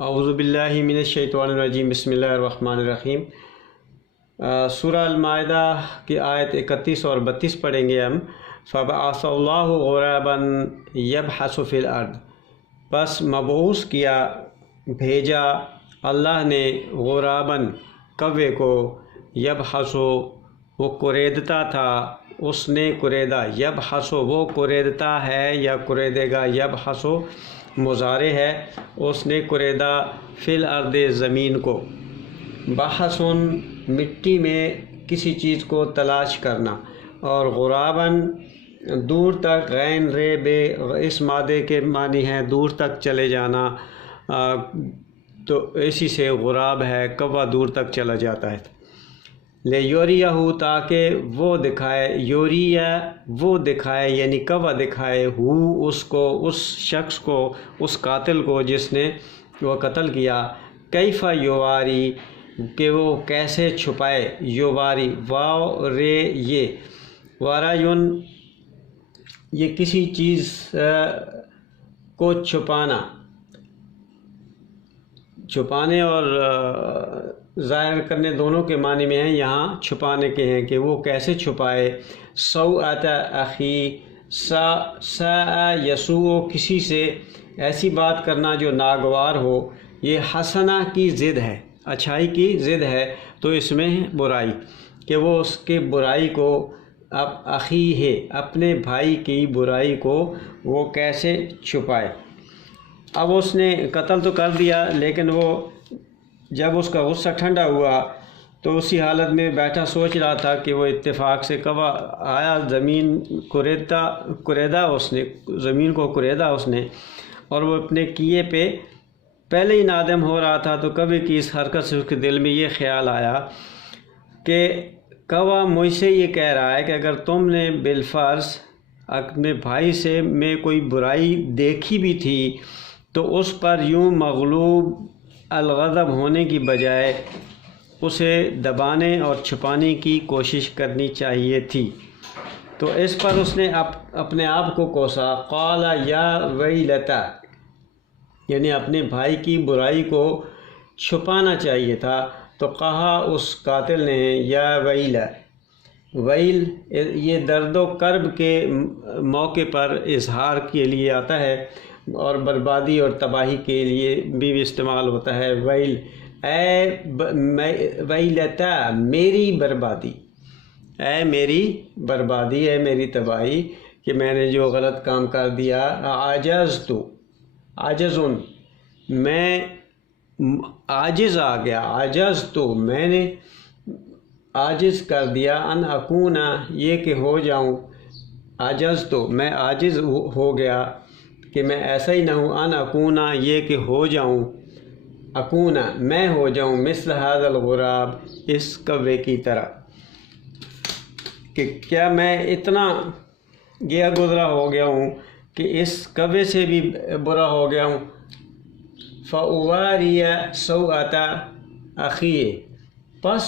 اعوذ باللہ من الشیطان الرجیم، بسم اللہ الرحمن الرحیم۔ سورہ المائدہ کی آیت 31 اور 32 پڑھیں گے ہم۔ فَبَعَثَ اللَّهُ غُرَابًا يَبْحَثُ فِي الْأَرْضِ، بس مبعوث کیا، بھیجا اللہ نے غراباً کوے کو، یبحث وہ کوریدتا تھا، اس نے کوریدا، یبحث وہ کوریدتا ہے یا کوریدے گا، یبحث مضارع ہے، اس نے کوریدا، فی الارض زمین کو، بحث مٹی میں کسی چیز کو تلاش کرنا، اور غراباً دور تک، غین رے بے اس مادے کے معنی ہیں دور تک چلے جانا، تو اسی سے غراب ہے، کوا دور تک چلا جاتا ہے۔ لے یوریہ تاکہ وہ دکھائے، یوریہ وہ دکھائے یعنی کوا دکھائے، ہو اس کو، اس شخص کو، اس قاتل کو جس نے وہ قتل کیا، کیفا یواری کہ وہ کیسے چھپائے، یواری واو رے یہ وارایون یہ کسی چیز کو چھپانا، چھپانے اور ظاہر کرنے دونوں کے معنی میں ہیں، یہاں چھپانے کے ہیں کہ وہ کیسے چھپائے۔ سوءۃ اخی، سا یسوء کسی سے ایسی بات کرنا جو ناگوار ہو، یہ حسنہ کی ضد ہے، اچھائی کی ضد ہے، تو اس میں برائی کہ وہ اس کے برائی کو، اب اخی ہے اپنے بھائی کی برائی کو وہ کیسے چھپائے۔ اب اس نے قتل تو کر دیا، لیکن وہ جب اس کا غصہ ٹھنڈا ہوا تو اسی حالت میں بیٹھا سوچ رہا تھا کہ وہ اتفاق سے کوا آیا، زمین کوریدا اس نے، زمین کو کوریدا اس نے، اور وہ اپنے کیے پہ پہلے ہی نادم ہو رہا تھا، تو کبھی کی اس حرکت سے اس کے دل میں یہ خیال آیا کہ کوا مجھ سے یہ کہہ رہا ہے کہ اگر تم نے بالفرض اپنے بھائی سے میں کوئی برائی دیکھی بھی تھی تو اس پر یوں مغلوب الغضب ہونے کی بجائے اسے دبانے اور چھپانے کی کوشش کرنی چاہیے تھی، تو اس پر اس نے اپنے آپ کو کوسا، قال یا ویلتا یعنی اپنے بھائی کی برائی کو چھپانا چاہیے تھا، تو کہا اس قاتل نے یا ویلا، ویل یہ درد و کرب کے موقع پر اظہار کے لیے آتا ہے اور بربادی اور تباہی کے لیے بھی استعمال ہوتا ہے۔ ویل اے ویلتا میری بربادی، اے میری بربادی، اے میری تباہی کہ میں نے جو غلط کام کر دیا۔ عاجزن میں عاجز آ گیا، عاجزتو میں نے عاجز کر دیا، ان اکونا یہ کہ ہو جاؤں، عاجزتو میں عاجز ہو گیا کہ میں ایسا ہی نہ ہوں، ان اکونا یہ کہ ہو جاؤں، اکونا میں ہو جاؤں، مثل ھذا الغراب اس کوے کی طرح، کہ کیا میں اتنا گیا گزرا ہو گیا ہوں کہ اس کوے سے بھی برا ہو گیا ہوں۔ فَأُوَارِيَ سَوْءَةَ أَخِيهِ پس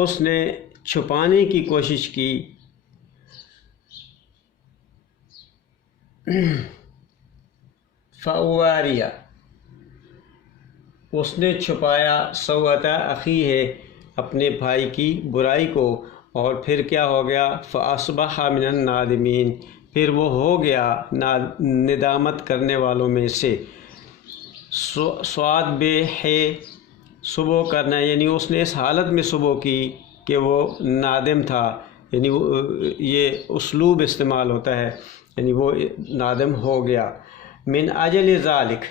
اس نے چھپانے کی کوشش کی، فَأُوَارِيَ اس نے چھپایا، سوءَةَ أَخِيهِ اپنے بھائی کی برائی کو، اور پھر کیا ہو گیا، فَأَصْبَحَ مِنَ النَّادِمِينَ پھر وہ ہو گیا ندامت کرنے والوں میں سے۔ سواد بے ہے صبح کرنا، یعنی اس نے اس حالت میں صبح کی کہ وہ نادم تھا، یعنی یہ اسلوب استعمال ہوتا ہے، یعنی وہ نادم ہو گیا۔ من اجل ذالک،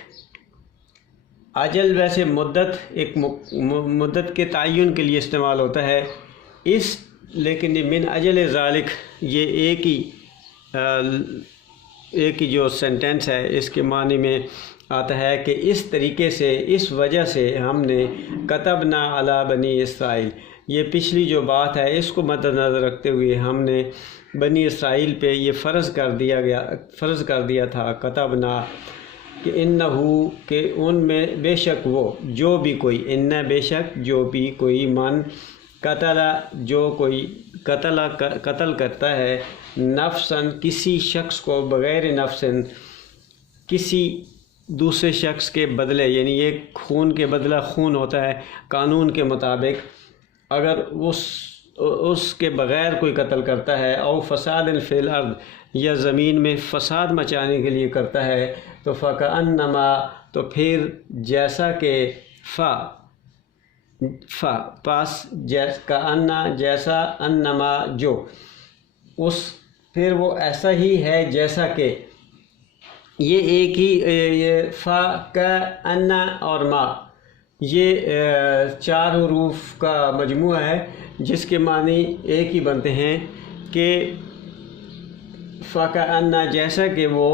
اجل ویسے مدت، ایک مدت کے تعین کے لیے استعمال ہوتا ہے، اس لیکن من اجل ذالک یہ ایک ہی جو سینٹنس ہے، اس کے معنی میں آتا ہے کہ اس طریقے سے، اس وجہ سے ہم نے کتبنا علی بنی اسرائیل، یہ پچھلی جو بات ہے اس کو مد نظر رکھتے ہوئے ہم نے بنی اسرائیل پہ یہ فرض کر دیا تھا، کتبنا کہ انہو کہ ان میں بے شک وہ، جو بھی کوئی، ان بے شک جو بھی کوئی، من قتل جو کوئی قتل کرتا ہے، نفساً کسی شخص کو، بغیر نفسن کسی دوسرے شخص کے بدلے، یعنی یہ خون کے بدلہ خون ہوتا ہے قانون کے مطابق، اگر اس کے بغیر کوئی قتل کرتا ہے، او فساد فی الارض، یا زمین میں فساد مچانے کے لیے کرتا ہے، تو فکأنما، تو پھر جیسا کہ پاس کأنہ، جیسا، انما، جو، پھر وہ ایسا ہی ہے جیسا کہ، یہ ایک ہی، یہ فا، کأن اور ما، یہ 4 حروف کا مجموعہ ہے جس کے معنی ایک ہی بنتے ہیں کہ فکأن، جیسا کہ وہ،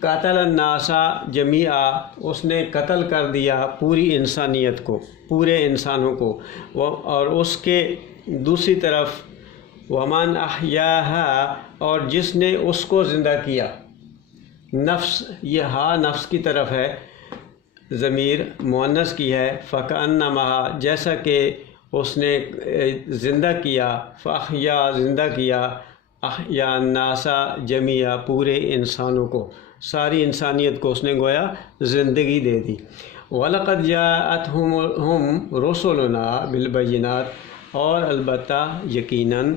قتل الناس جمیعا، اس نے قتل کر دیا پوری انسانیت کو، پورے انسانوں کو، اور اس کے دوسری طرف ومن احیاہا، اور جس نے اس کو زندہ کیا، نفس، یہ ہا نفس کی طرف ہے، ضمیر مؤنث کی ہے، فکأنما، جیسا کہ اس نے زندہ کیا، فاحیا، زندہ کیا، احیا الناس جمیعا، پورے انسانوں کو، ساری انسانیت کو اس نے گویا زندگی دے دی۔ وَلَقَدْ جَاءَتْهُمْ رُسُلُنَا بِالْبَيِّنَاتِ، اور البتہ یقیناً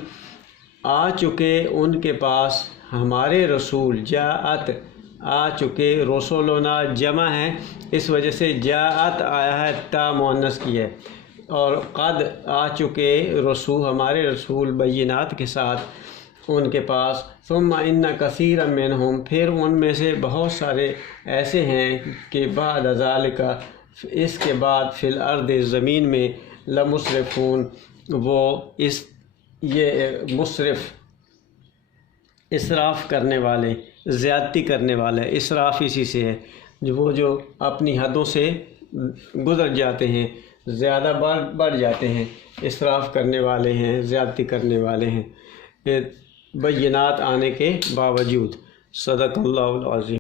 آ چکے ان کے پاس ہمارے رسول، جاءت، آ چکے، رسولنا جمع ہے، اس وجہ سے جاءت آیا ہے، تا مؤنث کی ہے، اور قد، آ چکے، ہمارے رسول بینات کے ساتھ ان کے پاس، ثم ان کثیرا منہم، پھر ان میں سے بہت سارے ایسے ہیں کہ بعد ذالک، اس کے بعد، فی الارض، زمین میں، لمسرفون، وہ یہ مصرف، اسراف کرنے والے، زیادتی کرنے والے، اسراف اسی سے ہے، جو اپنی حدوں سے گزر جاتے ہیں، زیادہ بڑھ جاتے ہیں، اسراف کرنے والے ہیں، زیادتی کرنے والے ہیں، بینات آنے کے باوجود۔ صدق اللہ العظیم۔